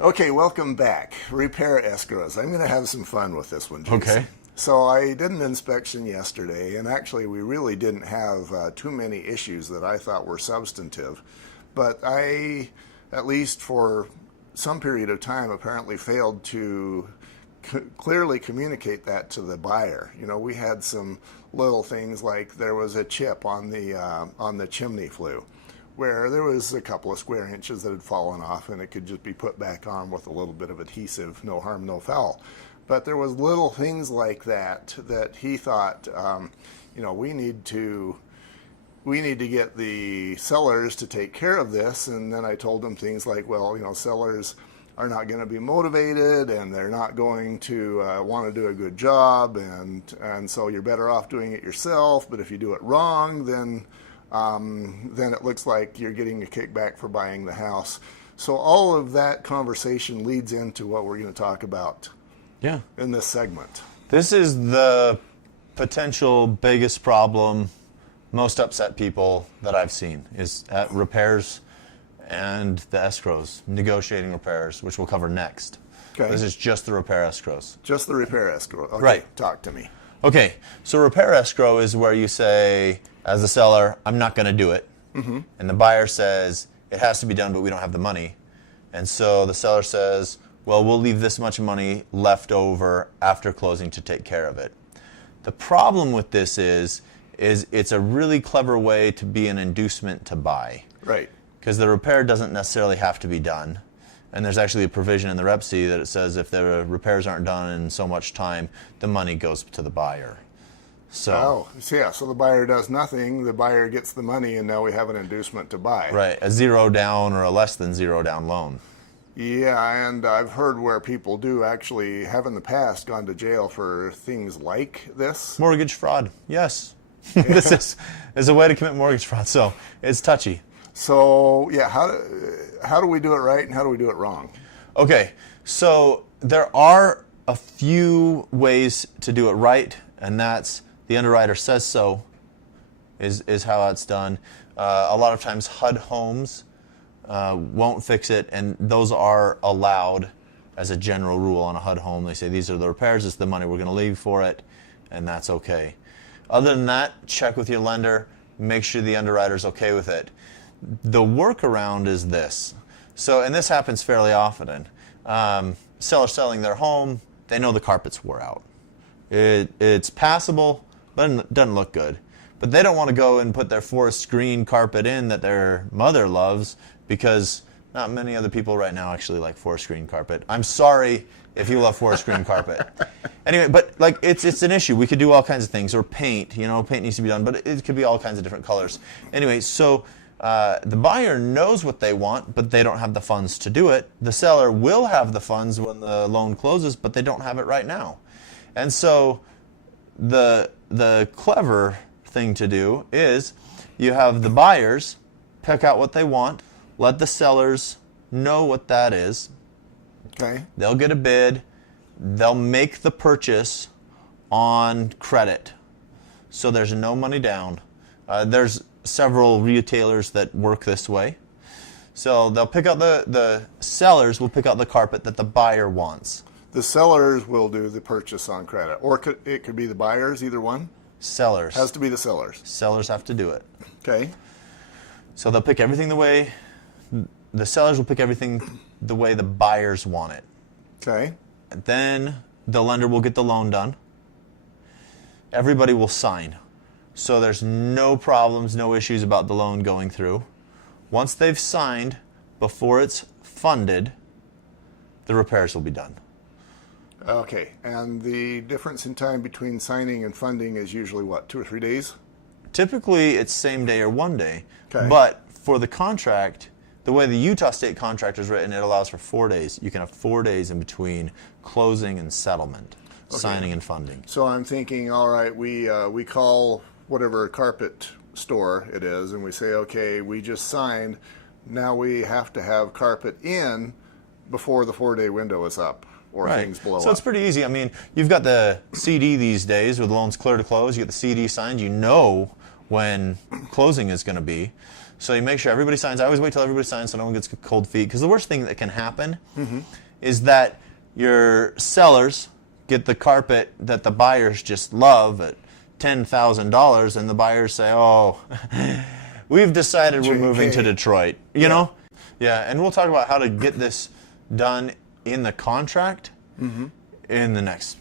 Okay, welcome back. Repair escrows. I'm going to have some fun with this one, Jason. Okay. So I did an inspection yesterday, and actually we really didn't have too many issues that I thought were substantive. But I, at least for some period of time, apparently failed to clearly communicate that to the buyer. You know, we had some little things like there was a chip on the chimney flue, where there was a couple of square inches that had fallen off, and it could just be put back on with a little bit of adhesive, no harm, no foul. But there was little things like that that he thought, you know, we need to get the sellers to take care of this. And then I told him things like, well, you know, sellers are not going to be motivated, and they're not going to want to do a good job, and so you're better off doing it yourself. But if you do it wrong, then it looks like you're getting a kickback for buying the house. So all of that conversation leads into what we're going to talk about in this segment. This is the potential biggest problem, most upset people that I've seen, is at repairs and the escrows, negotiating repairs, which we'll cover next. Okay. This is just the repair escrows. Just the repair escrow. Okay, right. Talk to me. Okay, so repair escrow is where you say, as the seller, I'm not going to do it. Mm-hmm. And the buyer says, it has to be done, but we don't have the money. And so the seller says, well, we'll leave this much money left over after closing to take care of it. The problem with this is it's a really clever way to be an inducement to buy. Right. Because the repair doesn't necessarily have to be done. And there's actually a provision in the Rep C that it says if the repairs aren't done in so much time, the money goes to the buyer. So, so the buyer does nothing, the buyer gets the money, and now we have an inducement to buy. Right, a zero down or a less than zero down loan. Yeah, and I've heard where people do actually have in the past gone to jail for things like this. Mortgage fraud, yes. This is a way to commit mortgage fraud, so it's touchy. So, yeah, how do we do it right and how do we do it wrong? Okay, so there are a few ways to do it right, and that's the underwriter says so is how it's done. A lot of times HUD homes won't fix it, and those are allowed as a general rule on a HUD home. They say these are the repairs, this is the money we're going to leave for it, and that's okay. Other than that, check with your lender, make sure the underwriter's okay with it. The workaround is this. So, and this happens fairly often. Seller selling their home, they know the carpets wore out. It's passable, but it doesn't look good. But they don't want to go and put their forest green carpet in that their mother loves, because not many other people right now actually like forest green carpet. I'm sorry if you love forest green carpet. Anyway, but like it's an issue. We could do all kinds of things, or paint. You know, paint needs to be done, but it could be all kinds of different colors. Anyway, so the buyer knows what they want, but they don't have the funds to do it. The seller will have the funds when the loan closes, but they don't have it right now. And so the clever thing to do is you have the buyers pick out what they want, let the sellers know what that is. Okay. They'll get a bid, they'll make the purchase on credit, so there's no money down. There's several retailers that work this way. So they'll pick out the sellers will pick out the carpet that the buyer wants. The sellers will do the purchase on credit, or it could be the buyers, either one? Sellers. Has to be the sellers. Sellers have to do it. Okay. So they'll pick everything the sellers will pick everything the way the buyers want it. Okay. Then the lender will get the loan done. Everybody will sign. So there's no problems, no issues about the loan going through. Once they've signed, before it's funded, the repairs will be done. Okay, and the difference in time between signing and funding is usually what, 2 or 3 days? Typically, it's same day or 1 day. Okay. But for the contract, the way the Utah state contract is written, it allows for 4 days. You can have 4 days in between closing and settlement, signing and funding. So I'm thinking, all right, we call whatever carpet store it is, and we say, okay, we just signed. Now we have to have carpet in before the 4-day window is up, or things blow up. So it's pretty easy. I mean, you've got the CD these days where the loan's clear to close. You get the CD signed. You know when closing is going to be. So you make sure everybody signs. I always wait till everybody signs so no one gets cold feet. Because the worst thing that can happen is that your sellers get the carpet that the buyers just love at $10,000, and the buyers say, "Oh, we've decided we're moving to Detroit." You know? Yeah, and we'll talk about how to get this done in the contract in the next